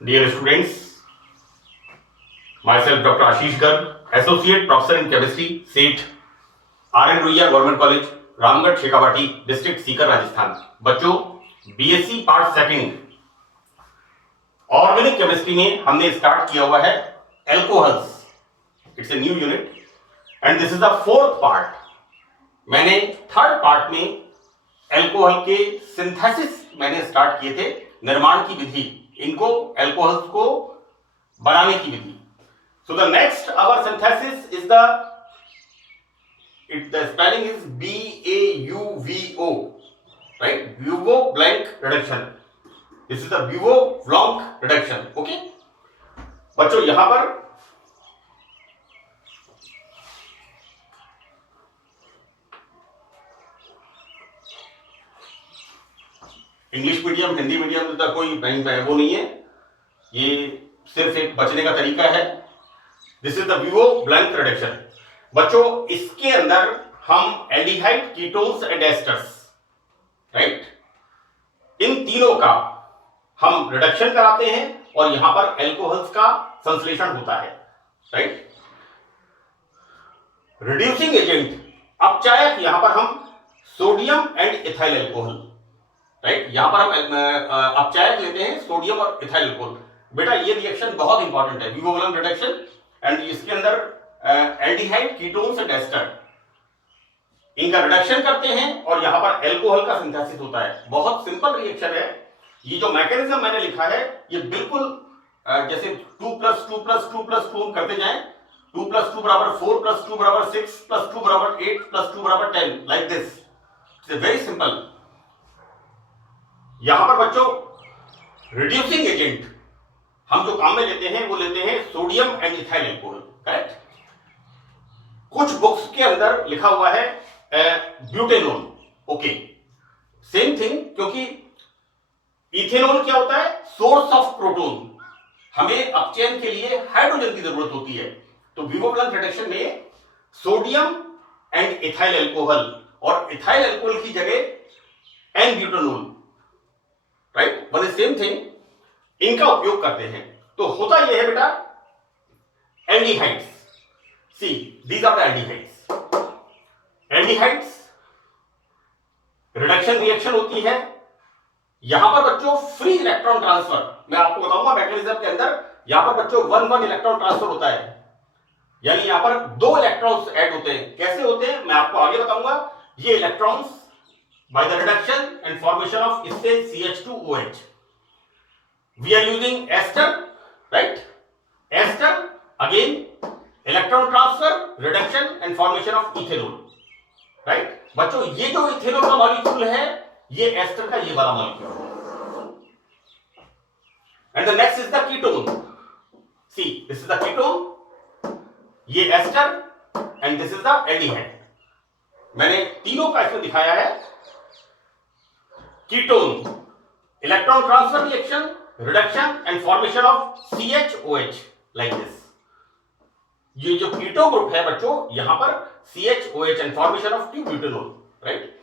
Dear students, myself Dr. Ashish Garg, Associate Professor in Chemistry, SEET, R.N. Ruiya Government College, Ramgarh Shekhawati, district Sikar, Rajasthan. बच्चों, BSc part second organic chemistry में हमने start किया हुआ है alcohols. It's a new unit and this is the fourth part. मैंने third part में alcohol के synthesis मैंने स्टार्ट किए थे, निर्माण की विधि, इनको एल्कोहल्स को बनाने की विधि। So the next our synthesis is the spelling is BAUVO, right? Buvo blank reduction. This is the Buvo blank reduction. Okay? बच्चों यहां पर इंग्लिश मीडियम, हिंदी मीडियम का कोई वो नहीं है, ये सिर्फ एक बचने का तरीका है। This is the Buvo blank reduction। बच्चों इसके अंदर हम aldehyde, ketones and esters, right, इन तीनों का हम रिडक्शन कराते हैं और यहां पर एल्कोहल्स का संश्लेषण होता है, राइट। रिड्यूसिंग एजेंट, अपचायक, यहां पर हम sodium and ethyl alcohol, right, यहां पर हम अपचायक लेते हैं सोडियम और इथाइल एल्कोहल। बेटा ये रिएक्शन बहुत इंपॉर्टेंट है, विवोवलन रिडक्शन, एंड इसके अंदर एल्डिहाइड, कीटोन्स एंड एस्टर, इनका रिडक्शन करते हैं और यहां पर एल्कोहल का सिंथेसिस होता है। बहुत सिंपल रिएक्शन है। ये जो मैकेनिज्म मैंने लिखा है ये बिल्कुल जैसे 2 + 2 + 2 + 2 करते जाएं, 2 + 2 = 4 + 2 = 6 + 2 = 8 + 2 = 10, like this. It's very simple. यहां पर बच्चों रिड्यूसिंग एजेंट हम जो काम में लेते हैं वो लेते हैं sodium and ethyl alcohol, correct. कुछ बुक्स के अंदर लिखा हुआ है ब्यूटेनॉल, ओके, सेम थिंग, क्योंकि इथेनॉल क्या होता है, सोर्स ऑफ प्रोटॉन, हमें अपचयन के लिए हाइड्रोजन की जरूरत होती है। तो विवो ब्लैंक रिडक्शन में सोडियम एंड इथाइल एल्कोहल और इथाइल एल्कोहल की जगह n butanol, right, one is same thing, इनका उपयोग करते हैं। तो होता यह है बेटा aldehydes. See these are the aldehydes. Aldehydes reduction reaction होती है। यहां पर बच्चों फ्री इलेक्ट्रॉन ट्रांसफर, मैं आपको बताऊंगा मैकेनिज्म के अंदर। यहां पर बच्चों 1-1 इलेक्ट्रॉन ट्रांसफर होता है, यानी यहां पर 2 इलेक्ट्रॉन्स ऐड होते हैं। कैसे होते हैं मैं आपको आगे बताऊंगा। ये electrons by the reduction and formation of इससे CH2OH, we are using ester, right, ester, again electron transfer, reduction and formation of ethanol, right. बच्चों ये जो इथेनॉल का मॉलिक्यूल है ये एस्टर का ये वाला molecule, and the next is the ketone. See this is the ketone, ये ester and this is the aldehyde. मैंने तीनों का इसमें दिखाया है। Ketone, electron transfer reaction, reduction and formation of CHOH, like this. ये जो कीटो ग्रुप है बच्चों, यहां पर CHOH एंड फॉर्मेशन ऑफ 2-ब्यूटेनॉल, राइट।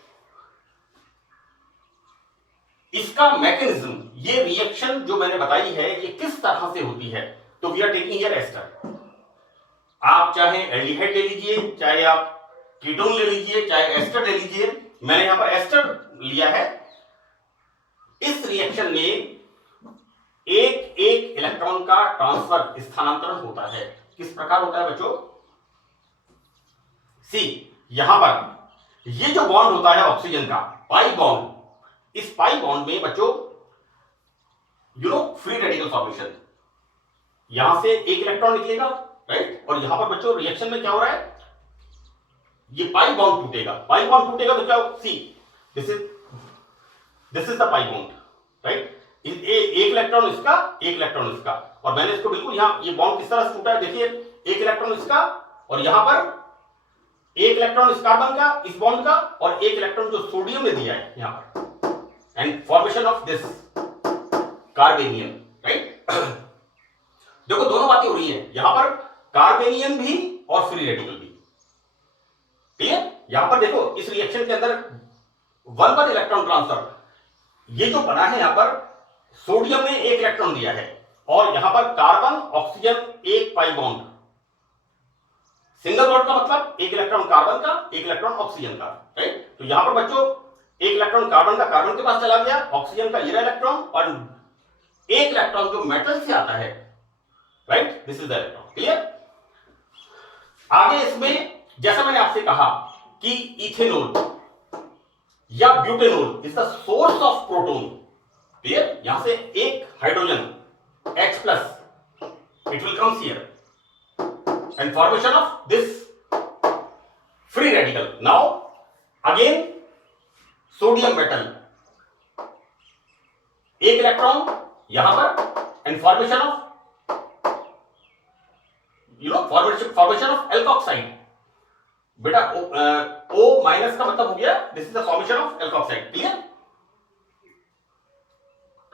इसका मैकेनिज्म, ये रिएक्शन जो मैंने बताई है ये किस तरह से होती है। तो we are taking here ester. आप चाहे एल्डिहाइड ले लीजिए, चाहे आप कीटोन ले लीजिए, चाहे एस्टर ले लीजिए। मैंने यहां पर एस्टर लिया है। इस रिएक्शन में एक इलेक्ट्रॉन का ट्रांसफर, स्थानांतरण होता है। किस प्रकार होता है बच्चों? सी यहां पर ये जो बॉन्ड होता है ऑक्सीजन का, पाई बॉन्ड, इस पाई बॉन्ड में बच्चों फ्री रेडिकल फॉर्मेशन, यहां से एक इलेक्ट्रॉन निकलेगा, राइट, और यहां पर बच्चों रिएक्शन में क्या हो रहा है, ये पाई बॉन्ड टूटेगा। पाई बॉन्ड टूटेगा तो क्या हो, सी this is the pi bond, right. एक इलेक्ट्रॉन इसका, एक इलेक्ट्रॉन इसका, और मैंने इसको बिल्कुल यहां, ये बॉन्ड किस तरह से टूटा है देखिए, एक इलेक्ट्रॉन इसका और यहां पर एक इलेक्ट्रॉन इस कार्बन का, इस बॉन्ड का, और एक इलेक्ट्रॉन जो सोडियम ने दिया है यहां पर, and formation of this carbenium, right. देखो दोनों बातें हो रही है, यहां पर कार्बेनियम भी और फ्री रेडिकल भी, क्लियर। यहां पर देखो इस रिएक्शन के अंदर 1-1 इलेक्ट्रॉन ट्रांसफर, ये जो बना है यहां पर सोडियम ने एक इलेक्ट्रॉन दिया है, और यहां पर कार्बन ऑक्सीजन एक पाई बॉन्ड, सिंगल बॉन्ड का मतलब एक इलेक्ट्रॉन कार्बन का, एक इलेक्ट्रॉन ऑक्सीजन का, राइट। तो यहां पर बच्चों एक इलेक्ट्रॉन कार्बन का कार्बन के पास चला गया, ऑक्सीजन का ये इलेक्ट्रॉन, और एक इलेक्ट्रॉन जो मेटल से आता है, right, this is the electron. Clear. आगे इसमें जैसा मैंने आपसे कहा कि इथेनॉल या butanol is the source of proton. Clear. यहां से एक hydrogen H plus, it will comes here and formation of this free radical. Now again sodium metal, एक इलेक्ट्रॉन यहां पर and formation of formation of alkoxide। बेटा O minus का मतलब हो गया this is the formation of alkoxide. Clear.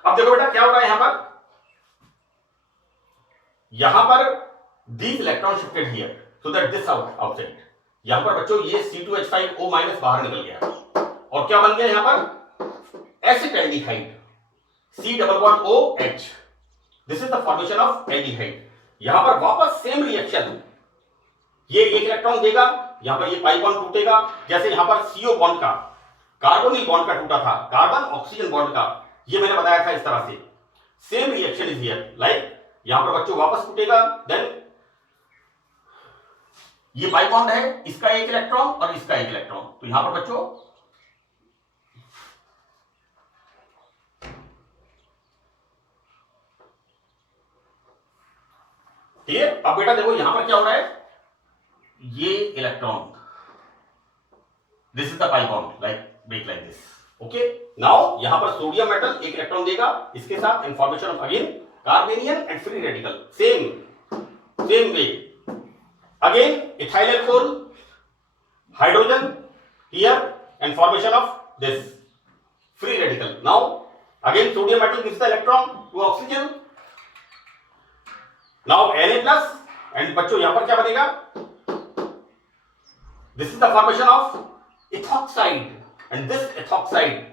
अब देखो बेटा क्या हो रहा है यहां पर these electron shifted here so that this outside, यहां पर बच्चों ये C2H5O माइनस बाहर निकल गया और क्या बन गया यहां पर acetaldehyde C double bond OH, this is the formation of aldehyde. यहां पर वापस सेम रिएक्शन, ये एक इलेक्ट्रॉन देगा, यहां पर ये पाई बॉन्ड टूटेगा, जैसे यहां पर CO बॉन्ड का कार्बोनिल बॉन्ड का टूटा था, कार्बन ऑक्सीजन बॉन्ड का, ये मैंने बताया था इस तरह से। Same reaction is here, like यहां पर बच्चों वापस टूटेगा, देन ये पाई बॉन्ड है, इसका एक इलेक्ट्रॉन और इसका एक इलेक्ट्रॉन, तो यहां पर बच्चों क्लियर। अब बेटा देखो यहां पर क्या हो रहा है, ये electron, this is the pi bond, like this. Okay. Now यहां पर सोडियम मेटल एक इलेक्ट्रॉन देगा इसके साथ, information of again carbanion and free radical, same way. Again ethyl alcohol, hydrogen here and formation of this free radical. Now again sodium metal gives the electron to oxygen, now Na plus, and बच्चों यहां पर क्या बनेगा, this is the formation of ethoxide, and this ethoxide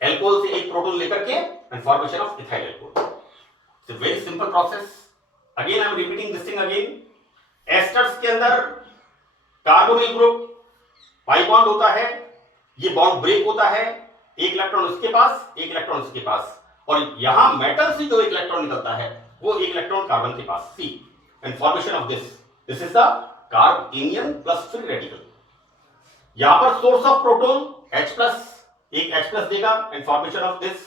alcohol से एक proton लेकर के and formation of ethyl alcohol. It's a very simple process. Again I am repeating this thing again. Asters के अंदर कार्बोनिल ग्रुप पाई बॉन्ड होता है, ये bond break होता है, एक इलेक्ट्रॉन उसके पास, एक इलेक्ट्रॉन उसके पास, और यहां मेटल से जो एक इलेक्ट्रॉन निकलता है वो एक इलेक्ट्रॉन कार्बन के पास C, and formation of this is the carbanion plus free radical. यहां पर source of proton H plus, एक H प्लस देगा and formation of this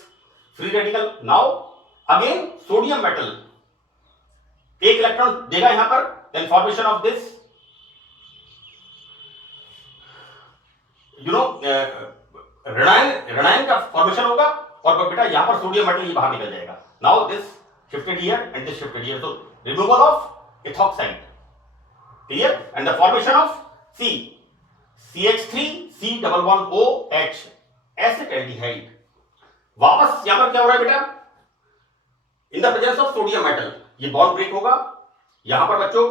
free radical. Now again sodium metal एक इलेक्ट्रॉन देगा यहां पर, देन फॉर्मेशन ऑफ दिस ऋणायन का फॉर्मेशन होगा, और बेटा यहां पर सोडियम मेटल ये बाहर निकल जाएगा। Now this shifted here and this shifted here, so removal of ethoxide, clear, and the formation of CH3 C double bond OH acetaldehyde। वापस यहां पर क्या हो रहा है बेटा, in the presence of sodium metal ये बॉन्ड ब्रेक होगा, यहां पर बच्चों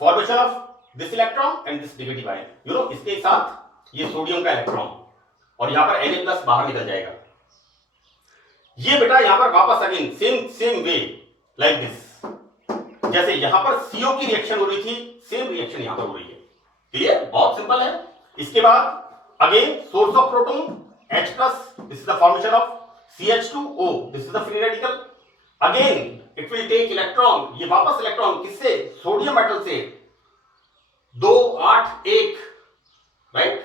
formation of this electron and this negative ion, इसके साथ ये सोडियम का इलेक्ट्रॉन, और यहां पर Na प्लस बाहर निकल जाएगा। ये बेटा यहां पर वापस again same way like this, जैसे यहां पर CO की रिएक्शन हो रही थी, सेम रिएक्शन यहां पर हो रही है। क्लियर, बहुत सिंपल है। इसके बाद again source of proton H plus, this is the formation of CH2O, this is the free radical. Again it will take electron, ये वापस इलेक्ट्रॉन किससे, सोडियम मेटल से, 2 8 1, राइट,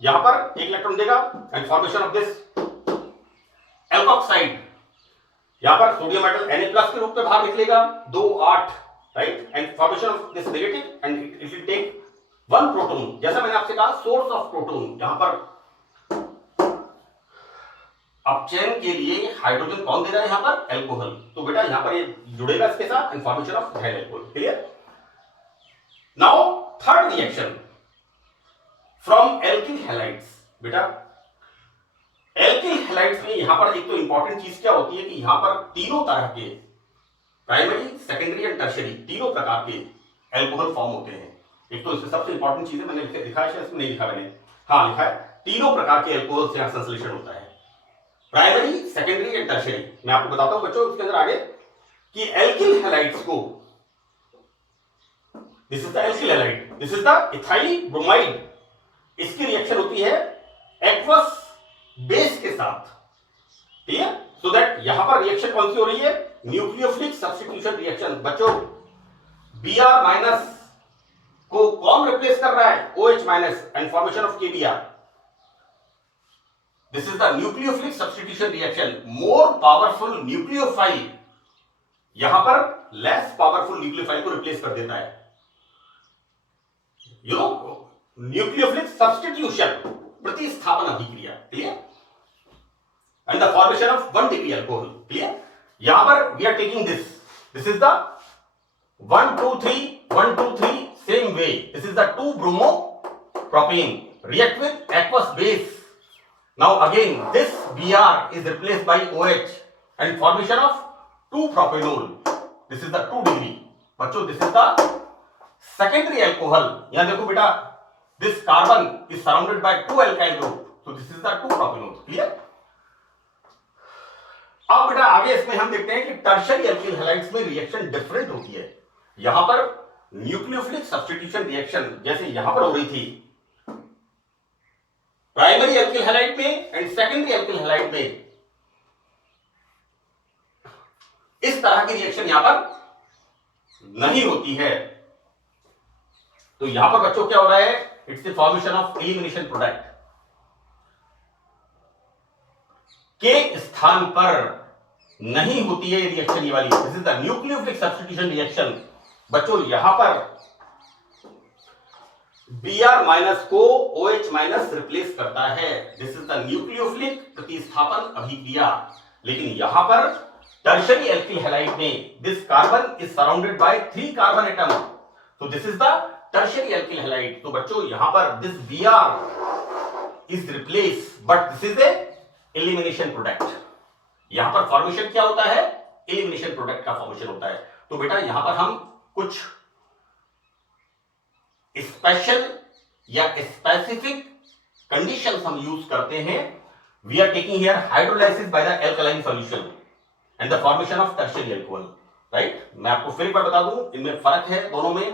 यहां पर एक इलेक्ट्रॉन देगा and formation of this alkoxide, यहां पर सोडियम मेटल Na प्लस के रूप में बाहर निकलेगा, 2 8, right, and formation of this negative, and it will take 1 proton. जैसा मैंने आपसे कहा सोर्स ऑफ प्रोटॉन, यहां पर अपचयन के लिए हाइड्रोजन कौन दे रहा है यहां पर, अल्कोहल, तो बेटा यहां पर ये जुड़ेगा इसके साथ and formation of ethyl alcohol. Clear. Now third reaction from alkyl halides. बेटा एल्किल हैलाइड्स में यहां पर एक तो इंपॉर्टेंट चीज क्या होती है कि यहां पर तीनों तरह के प्राइमरी, सेकेंडरी एंड टर्शियरी तीनों प्रकार के अल्कोहल फॉर्म होते हैं। एक तो इसमें सबसे इंपॉर्टेंट चीज है, मैंने लिखा है, इसमें नहीं लिखा मैंने, हाँ लिखा है, तीनों प्रकार के अल्कोहल से यहां संश्लेषण होता है, प्राइमरी, सेकेंडरी एंड टर्शियरी। मैं आपको बताता हूं बच्चों इसके अंदर आगे। कि एल्किल हैलाइड्स को, this is the alkyl halide, this is the ethyl bromide, इसकी रिएक्शन होती है एक्वस बेस के साथ, ठीक है। सो दैट यहां पर रिएक्शन कौन सी हो रही है, न्यूक्लियोफिलिक सब्स्टिट्यूशन रिएक्शन। बच्चों Br माइनस को कौन रिप्लेस कर रहा है, OH minus, and formation of KBr। This is the nucleophilic substitution reaction. More powerful nucleophile यहां पर लेस पावरफुल न्यूक्लियोफाइल को रिप्लेस कर देता है। यू नो न्यूक्लियोफिलिक सब्स्टिट्यूशन, प्रतिस्थापन अभिक्रिया, clear, and the formation of 1 alcohol, clear. यहां पर we are taking this is the 1 2 3 1 2 3 same way, this is the 2-bromopropane react with aqueous base. Now again this Br is replaced by OH and formation of 2-propanol, this is the 2 degree। बच्चों this is the secondary alcohol। यहां देखो बेटा, this carbon is surrounded by 2 alkyl group, so this is the 2-propanol, clear। अब बेटा आगे इसमें हम देखते हैं कि टर्शियरी एल्किल हैलाइड्स में रिएक्शन डिफरेंट होती है। यहां पर न्यूक्लियोफिलिक सब्स्टिट्यूशन रिएक्शन जैसे यहां पर हो रही थी प्राइमरी एल्किल हैलाइड में एंड सेकेंडरी एल्किल हैलाइड में, इस तरह की रिएक्शन यहां पर नहीं होती है। तो यहां पर बच्चों क्या हो रहा है, it's the formation of elimination product. के स्थान पर नहीं होती है रिएक्शन ये वाली, this is the nucleophilic substitution reaction. बच्चों यहां पर Br माइनस को OH माइनस रिप्लेस करता है, दिस इज द न्यूक्लियोफिलिक प्रतिस्थापन अभिक्रिया। लेकिन यहां पर टर्शियरी एल्किल हैलाइड में this carbon is surrounded by 3 carbon atom, तो this is the tertiary alkyl halide. तो बच्चों यहां पर this Br is replace, but this is a elimination product. यहां पर फॉर्मेशन क्या होता है, एलिमिनेशन प्रोडक्ट का फॉर्मेशन होता है। तो बेटा यहां पर हम कुछ स्पेशल या स्पेसिफिक कंडीशंस हम यूज करते हैं। We are taking here hydrolysis by the alkaline solution and the formation of tertiary alcohol, right. मैं आपको फिर एक बार बता दूं, इनमें फर्क है दोनों में।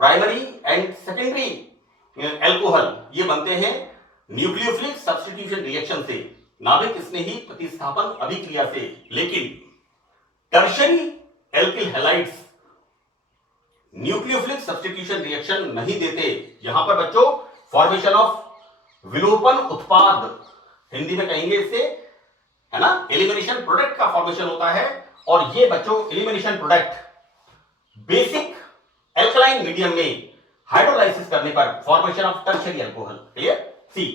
प्राइमरी एंड सेकेंडरी अल्कोहल ये बनते हैं न्यूक्लियोफिलिक सब्स्टिट्यूशन रिएक्शन से, नाभिक स्नेही प्रतिस्थापन अभिक्रिया से। लेकिन tertiary alkyl halides nucleophilic substitution reaction नहीं देते। यहां पर बच्चों फॉर्मेशन ऑफ विलोपन उत्पाद, हिंदी में कहेंगे इससे, है ना, एलिमिनेशन प्रोडक्ट का फॉर्मेशन होता है। और ये बच्चों elimination product basic alkaline medium में हाइड्रोलाइसिस करने पर formation of tertiary alcohol, clear. See,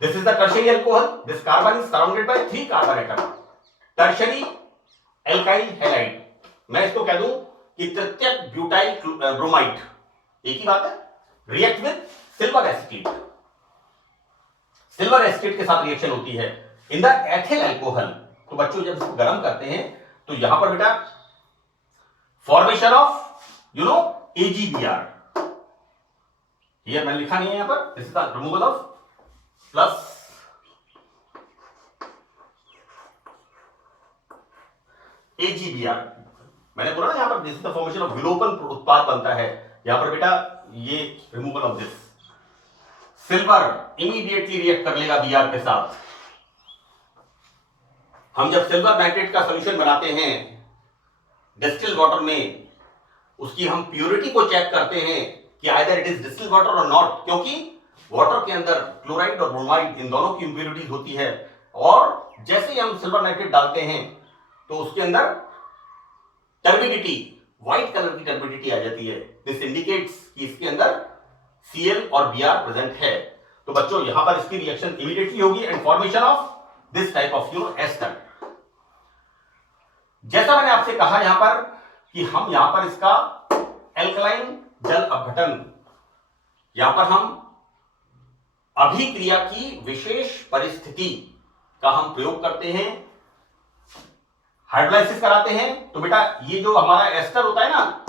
this is the tertiary alcohol, this carbon is surrounded by 3 carbon atom, tertiary alkyl halide. मैं इसको कह दूं कि तृतीयक ब्यूटाइल ब्रोमाइड, एक ही बात है, react with silver acetate, silver acetate के साथ रिएक्शन होती है इन द एथिल अल्कोहल। तो बच्चों जब इसको गर्म करते हैं तो यहां पर बेटा फॉर्मेशन ऑफ AgBr, ये मैंने लिखा नहीं है यहां पर, this is the removal of plus AgBr। मैंने बोला ना यहां पर this is the formation of विलोपन उत्पाद बनता है। यहां पर बेटा ये removal of this, silver immediately react कर लेगा Br के साथ। हम जब सिल्वर नाइट्रेट का सॉल्यूशन बनाते हैं डिस्टिल्ड वाटर में, उसकी हम प्योरिटी को चेक करते हैं कि either it is distilled water और नॉट, क्योंकि वाटर के अंदर क्लोराइड और ब्रोमाइड इन दोनों की इंप्योरिटीज होती है। और जैसे ही हम सिल्वर नाइट्रेट डालते हैं तो उसके अंदर टर्बिडिटी, व्हाइट कलर की टर्बिडिटी आ जाती है। दिस इंडिकेट्स कि इसके अंदर Cl और Br प्रेजेंट है। तो बच्चों यहां पर इसकी रिएक्शन इमीडिएटली होगी and formation of this type of ester. जैसा मैंने आपसे कहा यहां पर कि हम यहां पर इसका एल्कलाइन जल अपघटन, यहां पर हम अभिक्रिया की विशेष परिस्थिति का हम प्रयोग करते हैं, हाइड्रोलाइसिस कराते हैं। तो बेटा ये जो हमारा एस्टर होता है ना,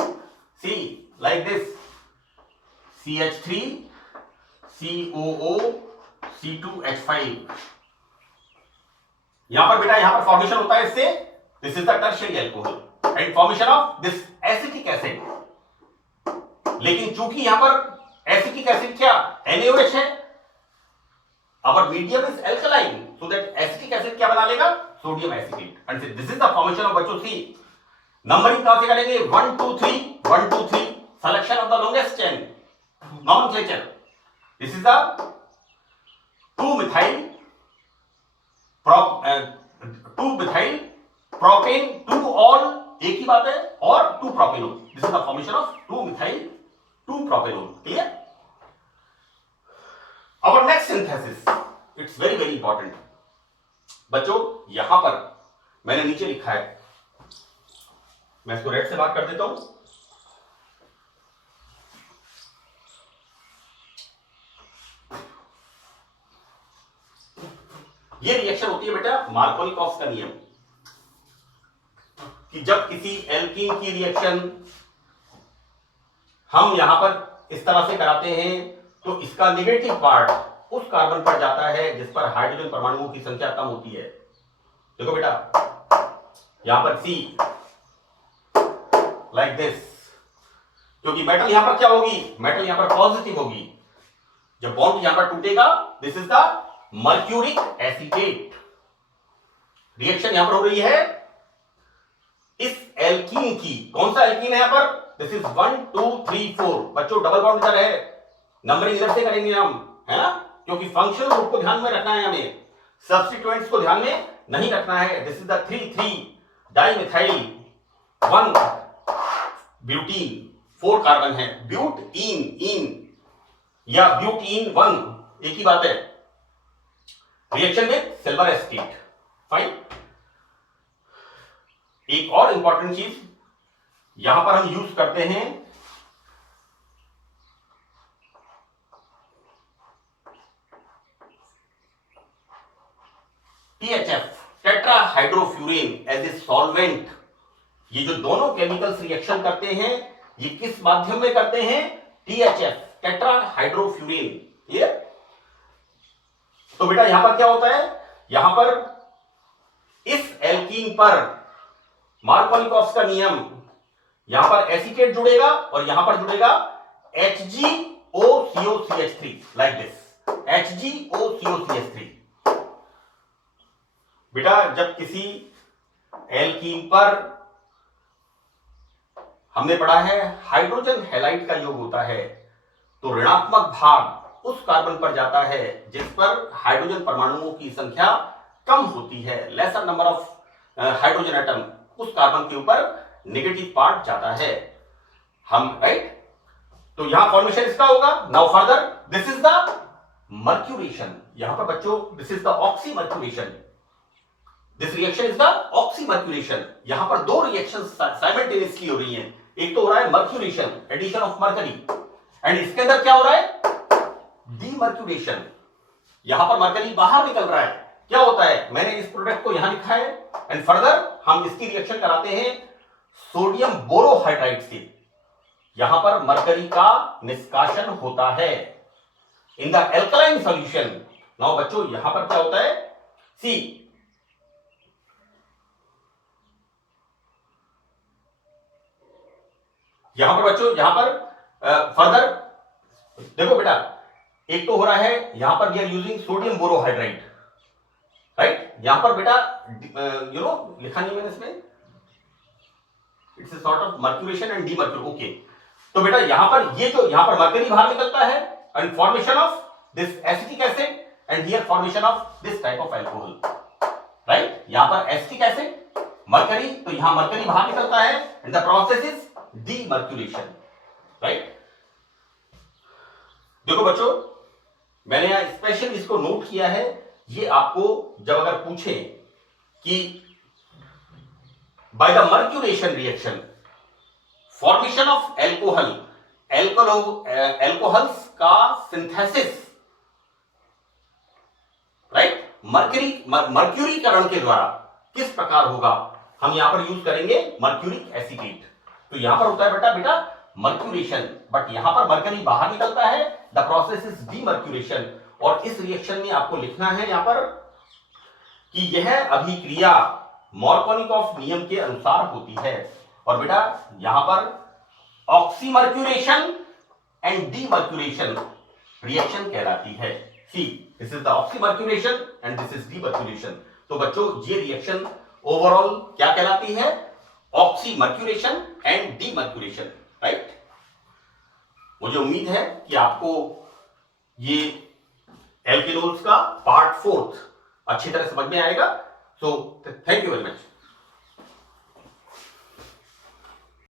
सी like this CH3 COO C2H5, यहां पर बेटा यहां पर फॉर्मेशन होता है इससे this is the tertiary alcohol and formation of this acetic acid. लेकिन चूंकि यहां पर एसिटिक एसिड क्या NaOH है, our medium is alkaline, so that acetic acid क्या बना लेगा, sodium acetate. And this is the formation of बच्चों सी। नंबरिंग कहां से करेंगे, 1 2 3 1 2 3, selection of the longest chain, nomenclature. This is the 2 methyl propane 2 all, एक ही बात है, और 2 propanol. This is the formation of 2 methyl 2 propanol. Clear? Our next synthesis, it's very very important। बच्चों यहां पर मैंने नीचे लिखा है, मैं इसको रेड से बात कर देता हूं। ये रिएक्शन होती है बेटा मार्कोनिकॉफ का नियम, कि जब किसी एल्कीन की रिएक्शन हम यहां पर इस तरह से कराते हैं तो इसका नेगेटिव पार्ट उस कार्बन पर जाता है जिस पर हाइड्रोजन परमाणुओं की संख्या कम होती है। देखो बेटा यहां पर C लाइक दिस, क्योंकि मेटल यहां पर क्या होगी, मेटल यहां पर पॉजिटिव होगी। जब बॉन्ड यहां पर टूटेगा, this is the mercuric acetate. Reaction यहां पर हो रही है इस एल्कीन की। कौन सा एल्कीन है यहां पर, दिस इज 1 2 3 4। बच्चों डबल बॉन्ड इधर है, नंबरिंग इधर से करेंगे हम, है ना, क्योंकि फंक्शनल ग्रुप को ध्यान में रखना है हमें, सब्स्टिट्यूएंट्स को ध्यान में नहीं रखना है। This is the 3 3 dimethyl 1 butene, 4 carbon है, ब्यूटीन या ब्यूटीन 1 एक ही बात है। Reaction with silver acetate. Fine. एक और इंपॉर्टेंट चीज यहां पर हम यूज करते हैं THF, tetrahydrofuran as a solvent. ये जो दोनों केमिकल्स रिएक्शन करते हैं ये किस माध्यम में करते हैं, THF, टेट्राहाइड्रोफ्यूरेन। क्लियर? तो बेटा यहां पर क्या होता है, यहां पर इस एल्कीन पर मार्कोनिकॉफ का नियम, यहां पर एसीटेट जुड़ेगा और यहां पर जुड़ेगा HgOCOCH3 लाइक दिस, HgOCOCH3। बेटा जब किसी एल्कीन पर हमने पढ़ा है हाइड्रोजन हैलाइड का योग होता है तो ऋणात्मक भाग उस कार्बन पर जाता है जिस पर हाइड्रोजन परमाणुओं की संख्या कम होती है, laser number of hydrogen atom, उस कार्बन के ऊपर नेगेटिव पार्ट जाता है हम, राइट। तो यहां फॉर्मेशन इसका होगा। Now further this is the mercuration. यहां पर बच्चों this is the oxymercuration, this reaction is the oxymercuration. यहां पर 2 रिएक्शन साइमल्टेनियसली हो रही हैं। एक तो हो रहा है mercuration, addition of mercury, and इसके अंदर क्या हो रहा है, डीमर्क्यूरेशन। यहां पर मर्करी बाहर निकल रहा है। क्या होता है, मैंने इस प्रोडक्ट को यहां लिखा है, एंड फर्दर हम इसकी रिएक्शन कराते हैं सोडियम बोरोहाइड्राइड से। यहां पर मर्करी का निष्कासन होता है in the alkaline solution. Now बच्चों यहां पर क्या होता है, सी यहां पर बच्चों, यहां पर फर्दर देखो बेटा, एक तो हो रहा है यहां पर we are using sodium borohydride, right. यहां पर बेटा लिखा नहीं मैंने इसमें, it's a sort of mercuration and demercuration, okay. तो बेटा यहां पर ये जो यहां पर मर्करी बाहर निकलता है and formation of this acetic acid and here formation of this type of alcohol, right. यहां पर एसिटिक एसिड मर्करी, तो यहां मर्करी बाहर निकलता है and the process is demercuration, right. देखो बच्चों मैंने यहां स्पेशल इसको नोट किया है, ये आपको जब अगर पूछे कि by the mercuration reaction formation of alcohol, alcohols का सिंथेसिस, राइट, मर्क्यूरीकरण के द्वारा किस प्रकार होगा, हम यहां पर यूज करेंगे मर्क्यूरिक एसीटेट। तो यहां पर होता है बेटा मर्क्यूरेशन, बट यहां पर मर्करी बाहर निकलता है, द प्रोसेस इज डीमर्क्यूरेशन। और इस रिएक्शन में आपको लिखना है यहां पर कि यह अभिक्रिया मार्कोनिकॉफ नियम के अनुसार होती है। और बेटा यहां पर ऑक्सीमर्क्यूरेशन एंड डीमर्क्यूरेशन रिएक्शन कहलाती है। सी this is the oxymercuration and this is demercuration. तो बच्चों ये रिएक्शन ओवरऑल क्या कहलाती है? Oxymercuration and demercuration, right. मुझे उम्मीद है कि आपको ये एल्केनोल्स का पार्ट 4 अच्छी तरह समझ में आएगा। So thank you very much.